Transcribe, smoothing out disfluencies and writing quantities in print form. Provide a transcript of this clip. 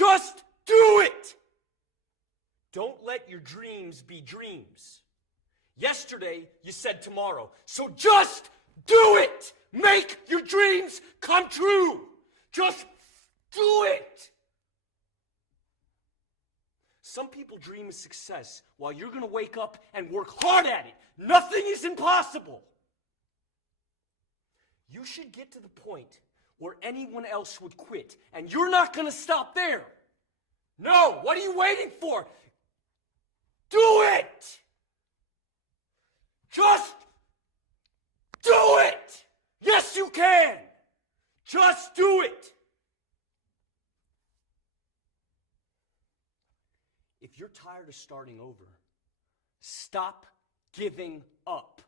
Just do it! Don't let your dreams be dreams. Yesterday, you said tomorrow. So just do it! Make your dreams come true! Just do it! Some people dream of success while you're going to wake up and work hard at it. Nothing is impossible. You should get to the point where anyone else would quit, and you're not going to stop there. No, what are you waiting for? Do it! Just do it! Yes, you can! Just do it! If you're tired of starting over, stop giving up.